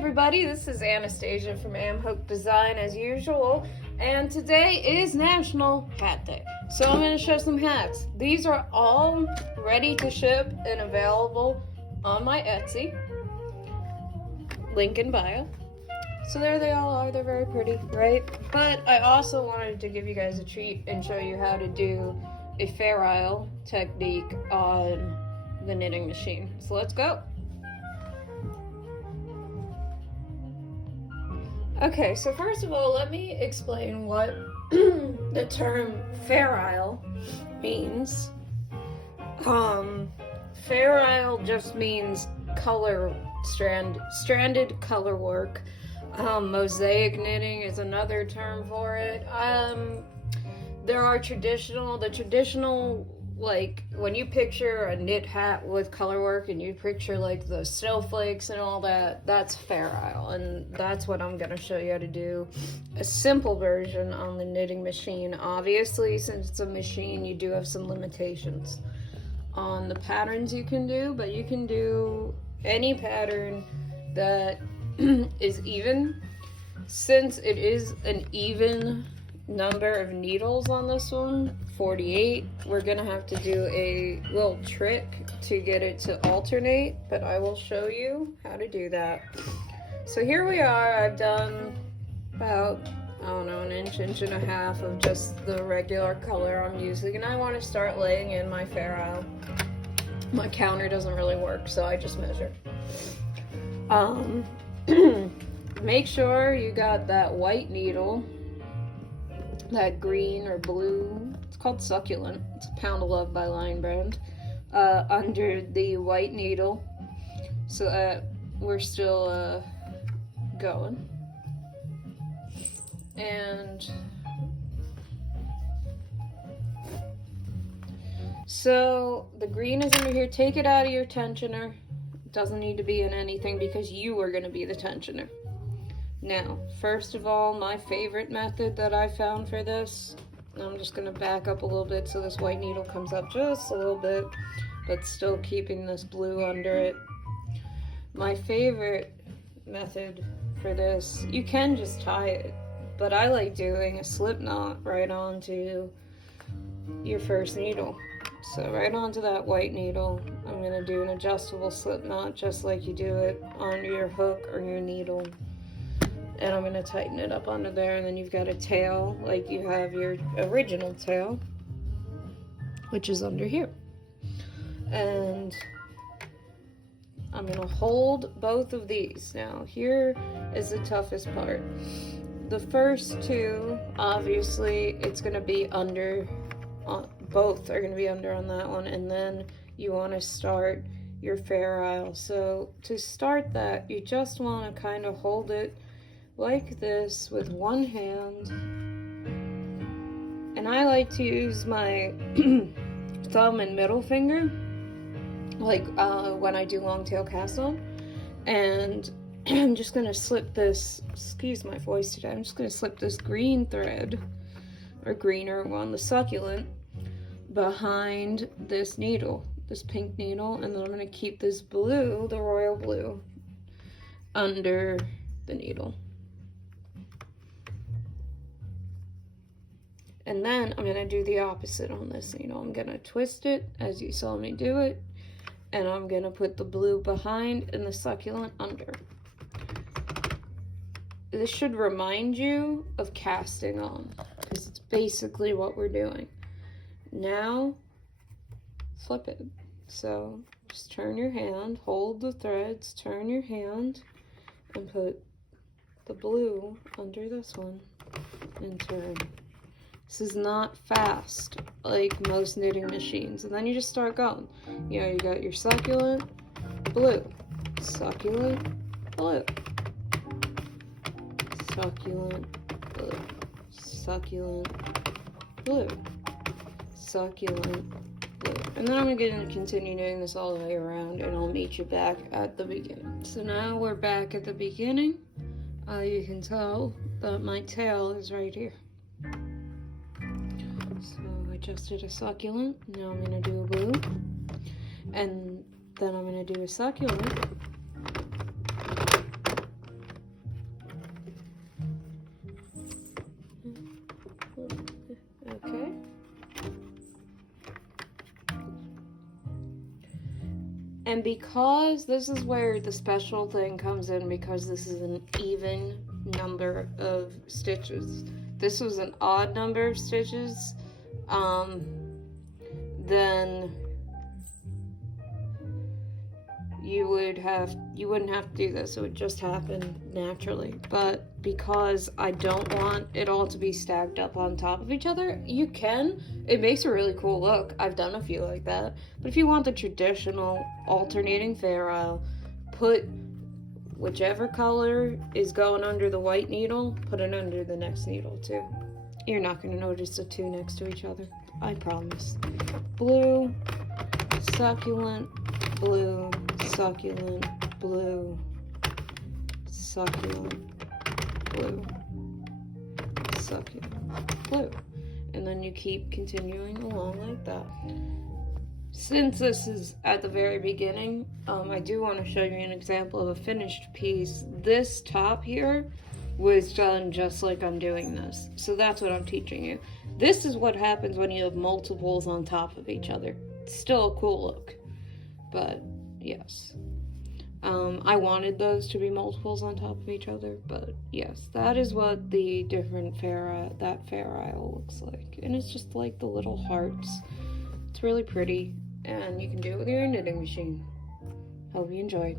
everybody, this is Anastasia from Am Hook Design as usual, and today is National Hat Day. So I'm going to show some hats. These are all ready to ship and available on my Etsy, link in bio. So there they all are, they're very pretty, right? But I also wanted to give you guys a treat and show you how to do a Fair Isle technique on the knitting machine. So let's go. Okay, so first of all, let me explain what the term Fair Isle means. Fair Isle just means color stranded color work. Mosaic knitting is another term for it. There are the traditional, like when you picture a knit hat with color work and you picture like the snowflakes and all that, that's Fair Isle, and that's what I'm gonna show you how to do. A simple version on the knitting machine. Obviously, since it's a machine, you do have some limitations on the patterns you can do, but you can do any pattern that is even. Since it is an even number of needles on this one, 48, we're gonna have to do a little trick to get it to alternate, but I will show you how to do that. So here we are. I've done about, I don't know, an inch and a half of just the regular color I'm using, and I want to start laying in my Fair Isle. My counter doesn't really work, so I just measure. Make sure you got that white needle, that green or blue, it's called Succulent, it's a Pound of Love by Lion Brand, under the white needle, so that we're still going. And so the green is under here. Take it out of your tensioner. It doesn't need to be in anything because you are going to be the tensioner. Now, first of all, my favorite method that I found for this, I'm just going to back up a little bit so this white needle comes up just a little bit, but still keeping this blue under it. My favorite method for this, you can just tie it, but I like doing a slip knot right onto your first needle. So right onto that white needle, I'm going to do an adjustable slip knot just like you do it on your hook or your needle. And I'm going to tighten it up under there, and then you've got a tail like you have your original tail, which is under here. And I'm going to hold both of these. Now here is the toughest part. The first two, obviously, it's going to be under, both are going to be under on that one, and then you want to start your Fair Isle. So to start that, you just want to kind of hold it like this with one hand, and I like to use my thumb and middle finger like when I do long tail cast on, and I'm just gonna slip this, excuse my voice today, I'm just gonna slip this green thread or greener one, the Succulent, behind this needle, this pink needle, and then I'm gonna keep this blue, the royal blue, under the needle. And then I'm going to do the opposite on this needle. I'm going to twist it as you saw me do it, and I'm going to put the blue behind and the Succulent under. This should remind you of casting on, because it's basically what we're doing. Now, flip it. So just turn your hand, hold the threads, turn your hand, and put the blue under this one, and turn. This is not fast like most knitting machines. And then you just start going. You know, you got your Succulent, blue, Succulent, blue, Succulent, blue, Succulent, blue, Succulent, blue. And then I'm going to continue doing this all the way around, and I'll meet you back at the beginning. So now we're back at the beginning. You can tell that my tail is right here. So I just did a Succulent. Now I'm going to do a blue, and then I'm going to do a Succulent, And because this is where the special thing comes in, because this is an even number of stitches. This was an odd number of stitches, then you wouldn't have to do this. It would just happen naturally. But because I don't want it all to be stacked up on top of each other, you can. It makes a really cool look. I've done a few like that. But if you want the traditional alternating ferrule, put whichever color is going under the white needle, put it under the next needle too. You're not going to notice the two next to each other. I promise. Blue, succulent, blue, succulent, blue, succulent, blue, succulent, blue. And then you keep continuing along like that. Since this is at the very beginning, I do want to show you an example of a finished piece. This top here was done just like I'm doing this. So that's what I'm teaching you. This is what happens when you have multiples on top of each other. It's still a cool look, but yes. I wanted those to be multiples on top of each other, but yes, that is what the different ferrule looks like. And it's just like the little hearts. It's really pretty, and you can do it with your knitting machine. Hope you enjoyed.